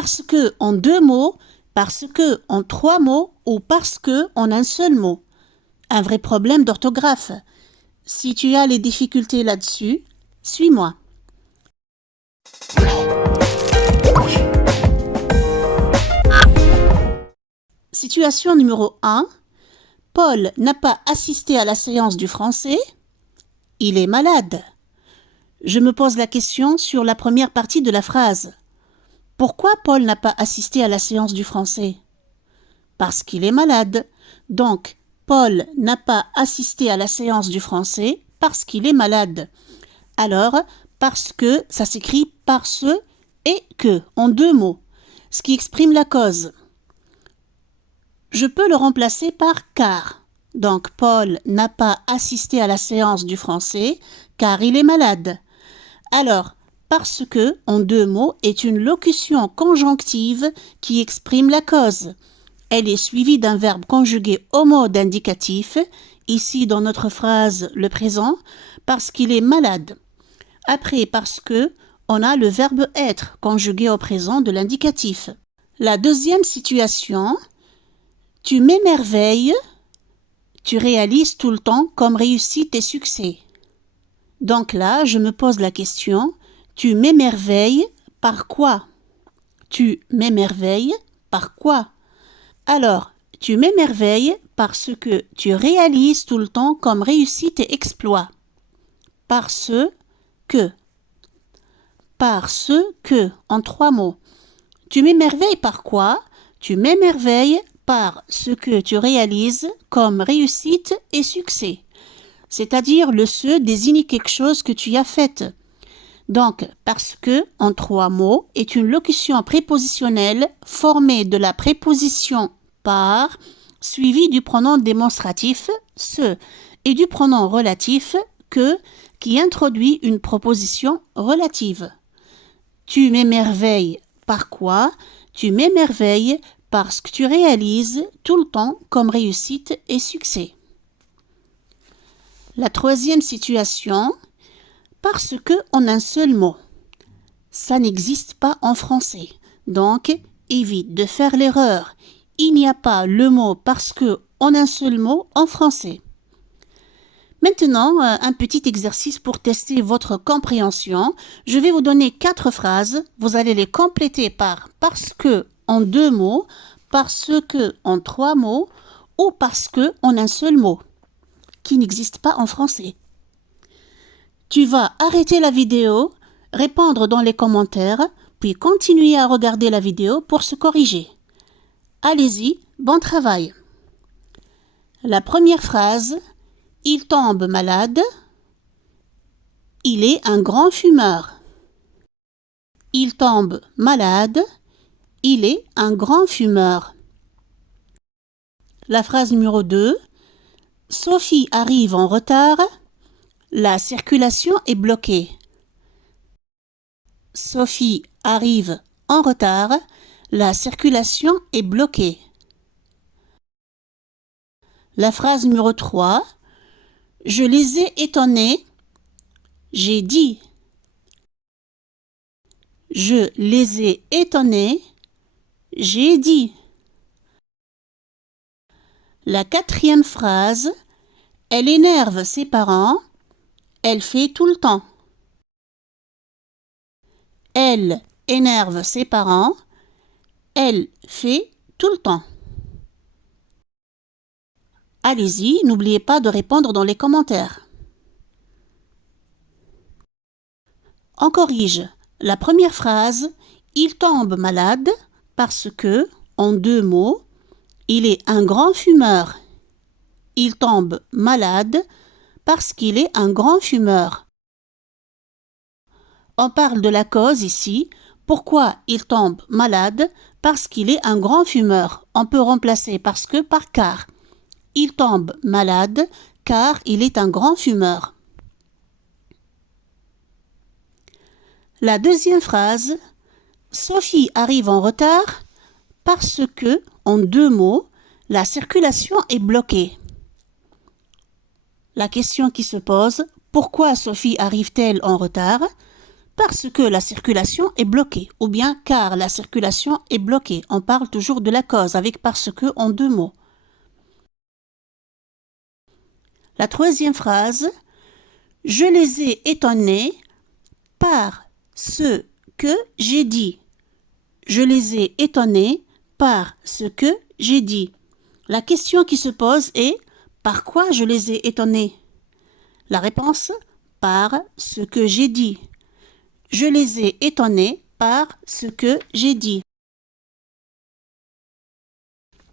parce que en deux mots, parce que en trois mots ou parce que en un seul mot. Un vrai problème d'orthographe. Si tu as les difficultés là-dessus, suis-moi. Situation numéro 1. Paul n'a pas assisté à la séance du français. Il est malade. Je me pose la question sur la première partie de la phrase. Pourquoi Paul n'a pas assisté à la séance du français? Parce qu'il est malade. Donc, Paul n'a pas assisté à la séance du français parce qu'il est malade. Alors, parce que, ça s'écrit parce et que, en deux mots, ce qui exprime la cause. Je peux le remplacer par car. Donc, Paul n'a pas assisté à la séance du français car il est malade. Alors, parce que, en deux mots, est une locution conjonctive qui exprime la cause. Elle est suivie d'un verbe conjugué au mode indicatif, ici dans notre phrase le présent, parce qu'il est malade. Après, parce que, on a le verbe être conjugué au présent de l'indicatif. La deuxième situation, tu m'émerveilles, tu réalises tout le temps comme réussite et succès. Donc là, je me pose la question, tu m'émerveilles par quoi? Tu m'émerveilles par quoi? Alors, tu m'émerveilles parce que tu réalises tout le temps comme réussite et exploit. Parce que. Parce que, en trois mots. Tu m'émerveilles par quoi? Tu m'émerveilles par ce que tu réalises comme réussite et succès. C'est-à-dire le ce désigne quelque chose que tu as fait. Donc, parce que, en trois mots, est une locution prépositionnelle formée de la préposition par, suivie du pronom démonstratif ce et du pronom relatif que, qui introduit une proposition relative. Tu m'émerveilles par quoi? Tu m'émerveilles parce que tu réalises tout le temps comme réussite et succès. La troisième situation, parce que en un seul mot. Ça n'existe pas en français. Donc, évite de faire l'erreur. Il n'y a pas le mot parce que en un seul mot en français. Maintenant, un petit exercice pour tester votre compréhension. Je vais vous donner 4 phrases. Vous allez les compléter par parce que en deux mots, parce que en trois mots ou parce que en un seul mot, qui n'existe pas en français. Tu vas arrêter la vidéo, répondre dans les commentaires, puis continuer à regarder la vidéo pour se corriger. Allez-y, bon travail. La première phrase, il tombe malade. Il est un grand fumeur. Il tombe malade. Il est un grand fumeur. La phrase numéro 2, Sophie arrive en retard. La circulation est bloquée. Sophie arrive en retard. La circulation est bloquée. La phrase numéro 3. Je les ai étonnés. J'ai dit. Je les ai étonnés. J'ai dit. La quatrième phrase. Elle énerve ses parents. Elle fait tout le temps. Elle énerve ses parents. Elle fait tout le temps. Allez-y, n'oubliez pas de répondre dans les commentaires. On corrige. La première phrase, il tombe malade parce que, en deux mots, il est un grand fumeur. Il tombe malade parce qu'il est un grand fumeur. On parle de la cause ici. Pourquoi il tombe malade? Parce qu'il est un grand fumeur. On peut remplacer parce que par car. Il tombe malade car il est un grand fumeur. La deuxième phrase, Sophie arrive en retard parce que, en deux mots, la circulation est bloquée. La question qui se pose, pourquoi Sophie arrive-t-elle en retard? Parce que la circulation est bloquée, ou bien car la circulation est bloquée. On parle toujours de la cause avec parce que en deux mots. La troisième phrase, je les ai étonnés par ce que j'ai dit. Je les ai étonnés par ce que j'ai dit. La question qui se pose est par quoi je les ai étonnés? La réponse, par ce que j'ai dit. Je les ai étonnés par ce que j'ai dit.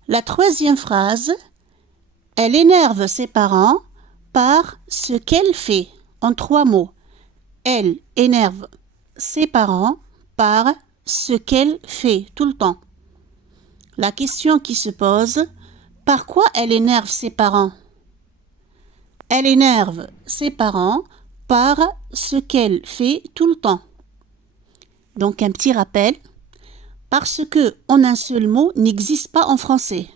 La troisième phrase, elle énerve ses parents par ce qu'elle fait. En trois mots. Elle énerve ses parents par ce qu'elle fait tout le temps. La question qui se pose, par quoi elle énerve ses parents? Elle énerve ses parents par ce qu'elle fait tout le temps. Donc un petit rappel, parce que en un seul mot n'existe pas en français.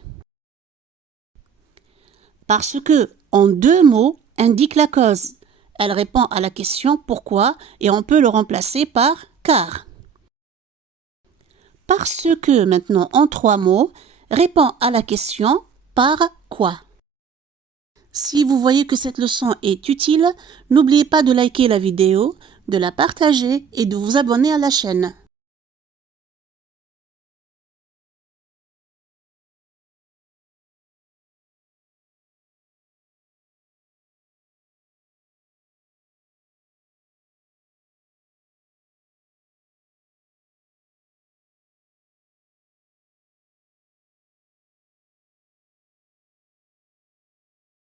Parce que en deux mots indique la cause. Elle répond à la question pourquoi et on peut le remplacer par car. Parce que maintenant en trois mots répond à la question par quoi. Si vous voyez que cette leçon est utile, n'oubliez pas de liker la vidéo, de la partager et de vous abonner à la chaîne.